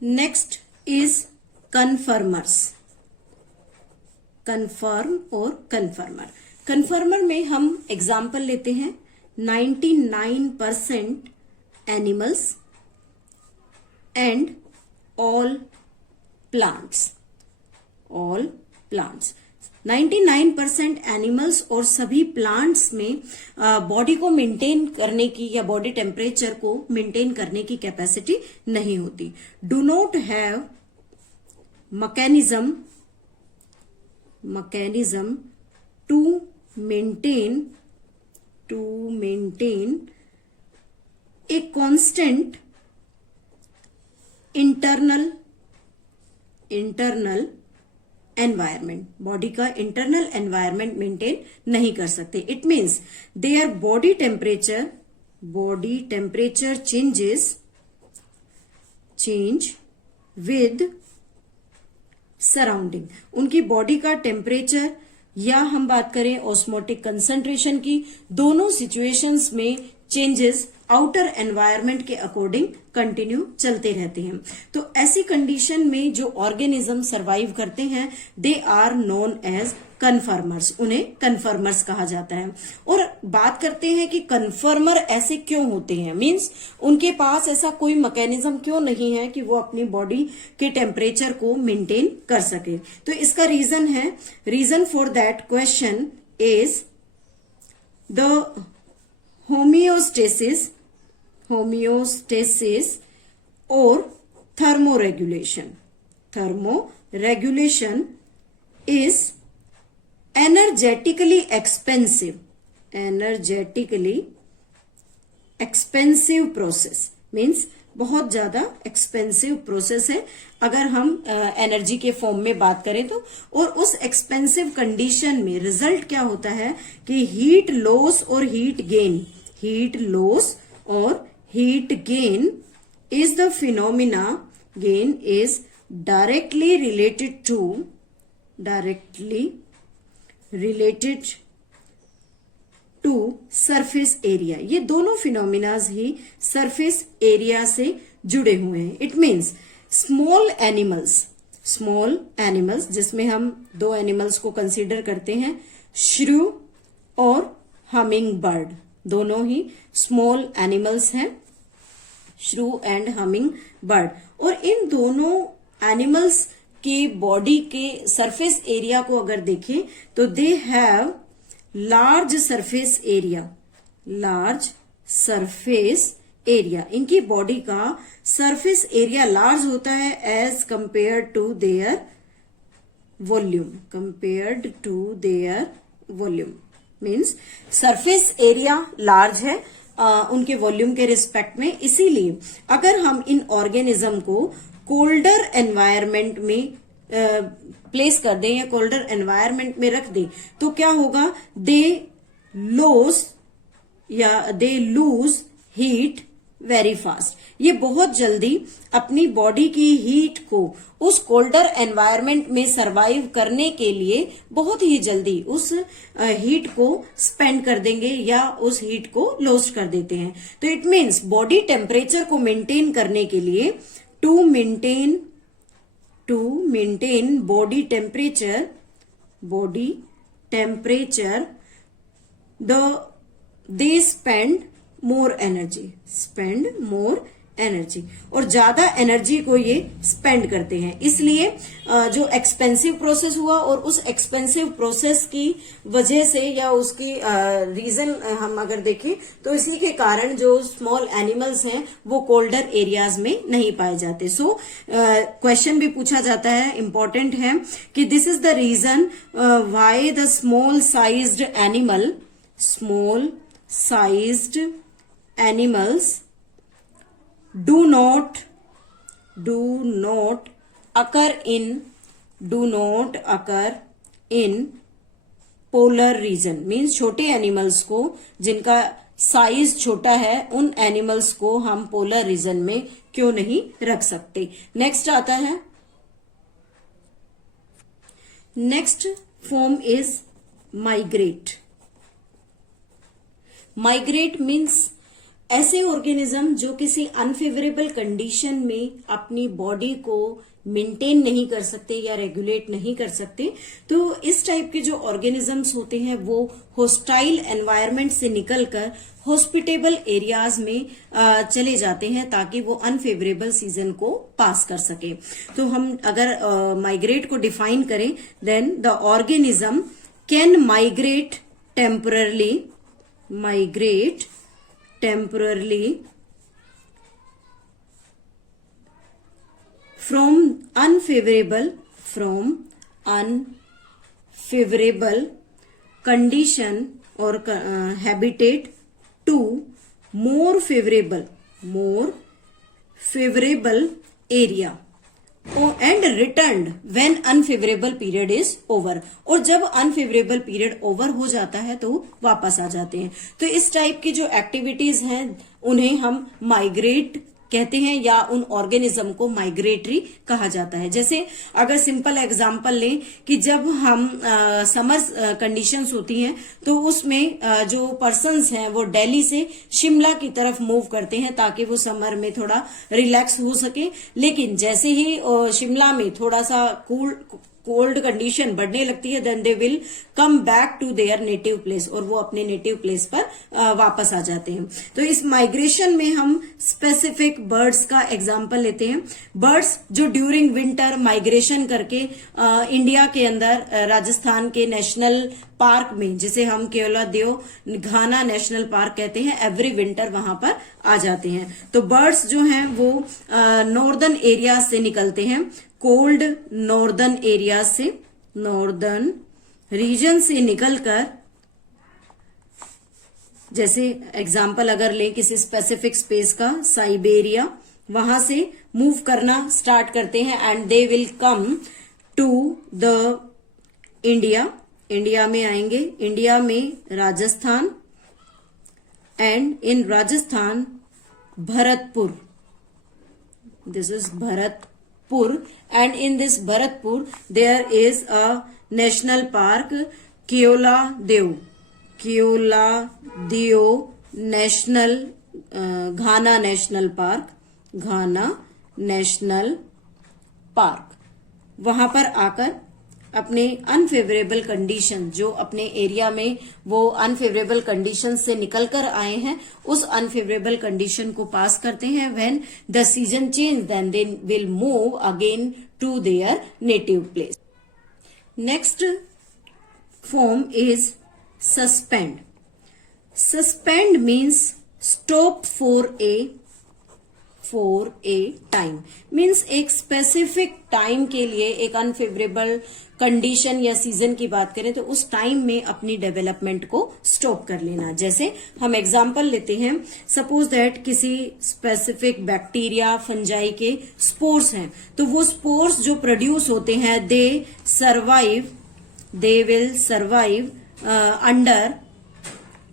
Next is conformers. Confirm और कन्फर्मर। कन्फर्मर में हम एग्जाम्पल लेते हैं 99% animals and all plants. All plants 99% animals और सभी प्लांट्स में बॉडी को मेंटेन करने की या बॉडी टेम्परेचर को मेंटेन करने की कैपेसिटी नहीं होती। Do not have mechanism to maintain a constant internal environment. Body का इंटरनल एनवायरमेंट मेंटेन नहीं कर सकते। It means their body temperature change with surrounding. उनकी बॉडी का टेम्परेचर या हम बात करें ऑस्मोटिक कंसंट्रेशन की, दोनों सिचुएशंस में चेंजेस आउटर एनवायरनमेंट के अकॉर्डिंग कंटिन्यू चलते रहते हैं। तो ऐसी कंडीशन में जो ऑर्गेनिज्म सरवाइव करते हैं they are known as conformers. उन्हें कन्फर्मर्स कहा जाता है। और बात करते हैं कि कन्फर्मर ऐसे क्यों होते हैं, मींस उनके पास ऐसा कोई मैकेनिज्म क्यों नहीं है कि वो अपनी बॉडी के टेम्परेचर को मेंटेन कर सके। तो इसका reason for that question is the homeostasis और thermoregulation is energetically expensive process। Means बहुत ज्यादा एक्सपेंसिव प्रोसेस है अगर हम एनर्जी के फॉर्म में बात करें तो। और उस एक्सपेंसिव कंडीशन में रिजल्ट क्या होता है कि हीट लॉस और heat gain is the phenomena gain is directly related to surface area। ये दोनों फिनोमिनाज ही सरफेस एरिया से जुड़े हुए हैं। इट मीन्स स्मॉल एनिमल्स जिसमें हम दो एनिमल्स को कंसीडर करते हैं, श्रू और हमिंग बर्ड, दोनों ही स्मॉल एनिमल्स हैं, श्रू एंड हमिंग बर्ड। और इन दोनों एनिमल्स की बॉडी के सरफेस एरिया को अगर देखें तो they have large surface area. इनकी बॉडी का सरफेस एरिया लार्ज होता है as compare to their volume. Means surface area large है उनके वॉल्यूम के रिस्पेक्ट में। इसीलिए अगर हम इन ऑर्गेनिज्म को कोल्डर एनवायरनमेंट में प्लेस कर दें या कोल्डर एनवायरनमेंट में रख दें तो क्या होगा, they lose heat very fast. ये बहुत जल्दी अपनी बॉडी की हीट को उस कोल्डर एनवायरनमेंट में सरवाइव करने के लिए बहुत ही जल्दी उस हीट को स्पेंड कर देंगे या उस हीट को लॉस्ट कर देते हैं। तो इट मीन्स बॉडी टेम्परेचर को मेंटेन करने के लिए to maintain body temperature they spend more energy और ज्यादा एनर्जी को ये स्पेंड करते हैं। इसलिए जो एक्सपेंसिव प्रोसेस हुआ और उस एक्सपेंसिव प्रोसेस की वजह से या उसकी रीजन हम अगर देखें तो इसी के कारण जो स्मॉल एनिमल्स हैं वो कोल्डर एरियाज में नहीं पाए जाते। सो क्वेश्चन भी पूछा जाता है, इंपॉर्टेंट है कि this is the reason why the small sized animals do not occur in polar region। Means छोटे एनिमल्स को जिनका साइज छोटा है उन एनिमल्स को हम पोलर रीजन में क्यों नहीं रख सकते। नेक्स्ट आता है, next form is migrate. Migrate means ऐसे ऑर्गेनिज्म जो किसी अनफेवरेबल कंडीशन में अपनी बॉडी को मेंटेन नहीं कर सकते या रेगुलेट नहीं कर सकते, तो इस टाइप के जो ऑर्गेनिजम्स होते हैं वो होस्टाइल एनवायरनमेंट से निकलकर हॉस्पिटेबल एरियाज में चले जाते हैं ताकि वो अनफेवरेबल सीजन को पास कर सके। तो हम अगर माइग्रेट को डिफाइन करें, then the organism can migrate temporarily from unfavorable condition or habitat to more favorable area and returned when unfavorable period is over। और जब अनफेवरेबल पीरियड ओवर हो जाता है तो वापस आ जाते हैं। तो इस टाइप की जो एक्टिविटीज हैं उन्हें हम माइग्रेट कहते हैं या उन ऑर्गेनिज्म को माइग्रेटरी कहा जाता है। जैसे अगर सिंपल एग्जांपल लें कि जब हम समर कंडीशंस होती हैं तो उसमें जो पर्सन्स हैं वो दिल्ली से शिमला की तरफ मूव करते हैं ताकि वो समर में थोड़ा रिलैक्स हो सके। लेकिन जैसे ही शिमला में थोड़ा सा कोल्ड कंडीशन बढ़ने लगती है, then they will come back to their native place, और वो अपने नेटिव प्लेस पर वापस आ जाते हैं। तो इस माइग्रेशन में हम स्पेसिफिक बर्ड्स का एग्जांपल लेते हैं। बर्ड्स जो ड्यूरिंग विंटर माइग्रेशन करके इंडिया के अंदर राजस्थान के नेशनल पार्क में, जिसे हम केवलादेव घाना नेशनल पार्क कहते हैं, एवरी विंटर वहां पर आ जाते हैं। तो बर्ड्स जो हैं वो नॉर्दर्न एरिया से निकलते हैं, कोल्ड नॉर्दर्न एरिया से, नॉर्दर्न रीजन से निकलकर, जैसे एग्जांपल अगर लें किसी स्पेसिफिक स्पेस का, साइबेरिया, वहां से मूव करना स्टार्ट करते हैं and they will come to the India में आएंगे, इंडिया में Rajasthan, and in Rajasthan Bharatpur, this is Bharatpur, and in this Bharatpur there is a national park, Keoladev national Ghana national park। वहां पर आकर अपने अनफेवरेबल कंडीशन, जो अपने एरिया में वो अनफेवरेबल कंडीशन से निकलकर आए हैं, उस अनफेवरेबल कंडीशन को पास करते हैं। When the season change, then they will move again to their native place. Next form is suspend. Suspend means stop for a time, means एक स्पेसिफिक टाइम के लिए एक अनफेवरेबल कंडीशन या season की बात करें तो उस टाइम में अपनी डेवलपमेंट को स्टॉप कर लेना। जैसे हम एग्जांपल लेते हैं, सपोज दैट किसी स्पेसिफिक बैक्टीरिया, फंजाई के स्पोर्स हैं, तो वो स्पोर्स जो प्रोड्यूस होते हैं they will survive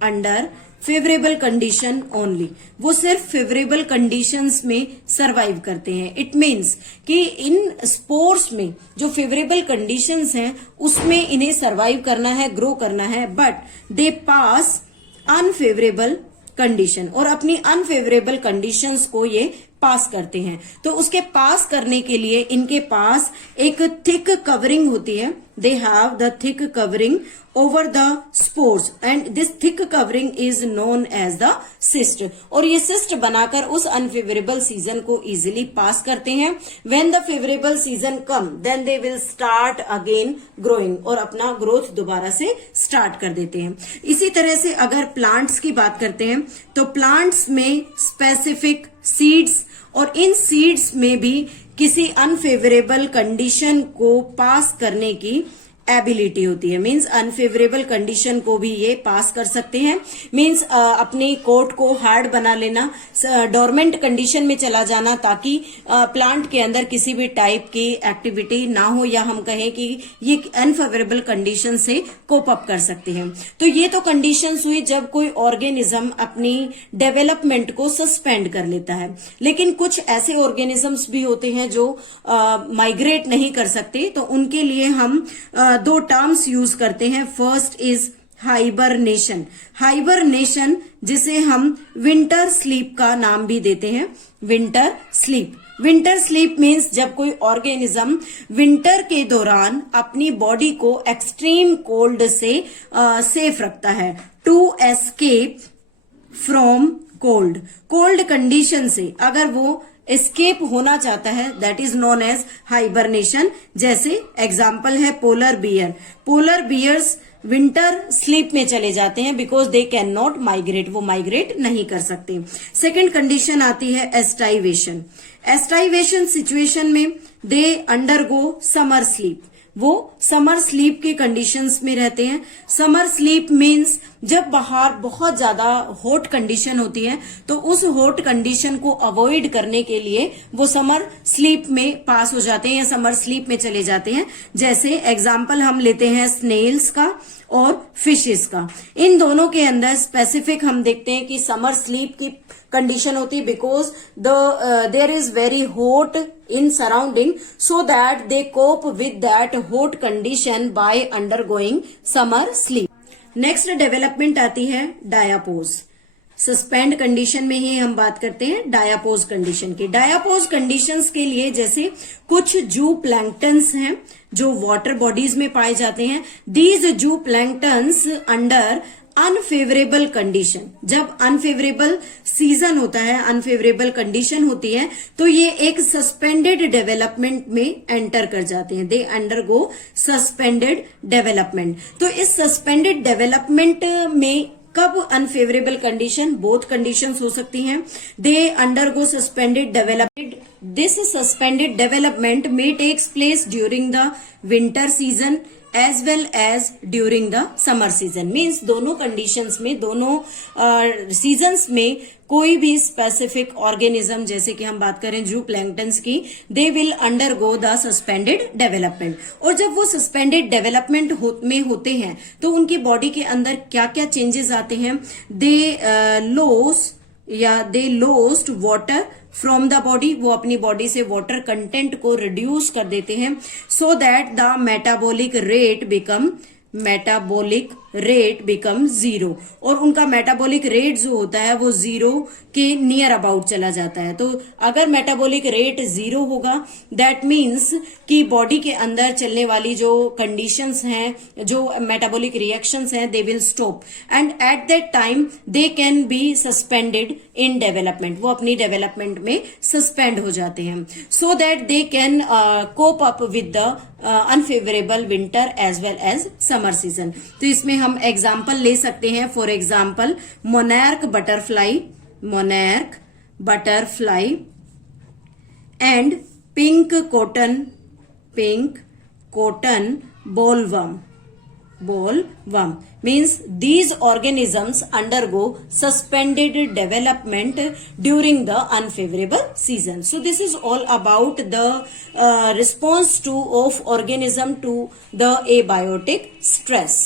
under favourable condition only. वो सिर्फ फेवरेबल कंडीशंस में सरवाइव करते हैं। इट मीन्स कि इन स्पोर्स में जो फेवरेबल कंडीशंस हैं उसमें इन्हें सरवाइव करना है, ग्रो करना है, but they pass unfavourable condition, और अपनी अनफेवरेबल कंडीशंस को ये पास करते हैं। तो उसके पास करने के लिए इनके पास एक थिक कवरिंग होती है, they have the thick covering over the spores and this thick covering is known as the cyst, और ये cyst बनाकर उस unfavorable season को easily पास करते हैं। when the favorable season come then they will start again growing, और अपना growth दोबारा से start कर देते हैं। इसी तरह से अगर plants की बात करते हैं तो plants में specific seeds, और इन seeds में भी किसी unfavorable condition को पास करने की एबिलिटी होती है। मीन्स अनफेवरेबल कंडीशन को भी ये पास कर सकते हैं। मीन्स अपने कोट को हार्ड बना लेना, डोरमेंट कंडीशन में चला जाना, ताकि प्लांट के अंदर किसी भी टाइप की एक्टिविटी ना हो, या हम कहें कि ये अनफेवरेबल कंडीशन से कोप अप कर सकते हैं। तो ये तो कंडीशंस हुई जब कोई ऑर्गेनिज्म अपनी डेवलपमेंट को सस्पेंड कर लेता है। लेकिन कुछ ऐसे ऑर्गेनिजम्स भी होते हैं जो माइग्रेट नहीं कर सकते, तो उनके लिए हम दो टर्म्स यूज करते हैं। First is hibernation. हाइबरनेशन जिसे हम विंटर स्लीप का नाम भी देते हैं, winter sleep. Winter sleep means जब कोई ऑर्गेनिज्म विंटर के दौरान अपनी बॉडी को एक्सट्रीम कोल्ड से सेफ रखता है, to escape from cold. Cold condition से अगर वो एस्केप होना चाहता है, that is known as hibernation. जैसे एग्जाम्पल है polar bear. Polar bears winter sleep में चले जाते हैं because they can not migrate, वो माइग्रेट नहीं कर सकते। सेकेंड कंडीशन आती है एस्टाइवेशन। एस्टाइवेशन सिचुएशन में दे अंडरगो समर स्लीप, वो समर स्लीप के कंडीशंस में रहते हैं। समर स्लीप मीन्स जब बाहर बहुत ज्यादा हॉट कंडीशन होती है तो उस हॉट कंडीशन को अवॉइड करने के लिए वो समर स्लीप में पास हो जाते हैं या समर स्लीप में चले जाते हैं। जैसे एग्जाम्पल हम लेते हैं स्नेल्स का और फिशेस का। इन दोनों के अंदर स्पेसिफिक हम देखते हैं कि समर स्लीप की कंडीशन होती है because there is very hot in surrounding, so that they cope with that hot condition by undergoing summer sleep. Next development आती है डायापोज। सस्पेंड कंडीशन में ही हम बात करते हैं डायापोज कंडीशन की। डायापोज कंडीशंस के लिए जैसे कुछ जू प्लैंक्टन्स हैं जो वाटर बॉडीज में पाए जाते हैं। दीज जू प्लैंक्टन्स अंडर अनफेवरेबल कंडीशन, जब अनफेवरेबल सीजन होता है, अनफेवरेबल कंडीशन होती है, तो ये एक सस्पेंडेड डेवलपमेंट में एंटर कर जाते हैं। They undergo suspended development. तो इस सस्पेंडेड डेवलपमेंट में कब अनफेवरेबल कंडीशन, बोथ कंडीशंस हो सकती हैं। They undergo suspended development. This suspended development may takes place during the winter season as well as during the summer season. Means दोनों conditions में, दोनों सीजन्स में कोई भी स्पेसिफिक ऑर्गेनिज्म, जैसे कि हम बात करें जू प्लैंक्टन्स की, they will undergo the suspended development. और जब वो सस्पेंडेड डेवलपमेंट में होते हैं तो उनकी बॉडी के अंदर क्या क्या चेंजेस आते हैं। They lost water from the body, वो अपनी बॉडी से वाटर कंटेंट को रिड्यूस कर देते हैं, so that the metabolic rate become zero. और उनका मेटाबॉलिक रेट जो होता है वो जीरो के नियर अबाउट चला जाता है। तो अगर मेटाबॉलिक रेट जीरो होगा, दैट मीन्स कि बॉडी के अंदर चलने वाली जो कंडीशंस हैं, जो मेटाबॉलिक रिएक्शंस हैं, they will stop and at that time they can be suspended in development. वो अपनी डेवलपमेंट में सस्पेंड हो जाते हैं, so that they can cope up with the unfavourable winter as well as summer season. तो इसमें हम एग्जाम्पल ले सकते हैं। For example monarch butterfly and pink cotton bollworm means these organisms undergo suspended development during the unfavorable season. So this is all about the response of organism to the abiotic stress.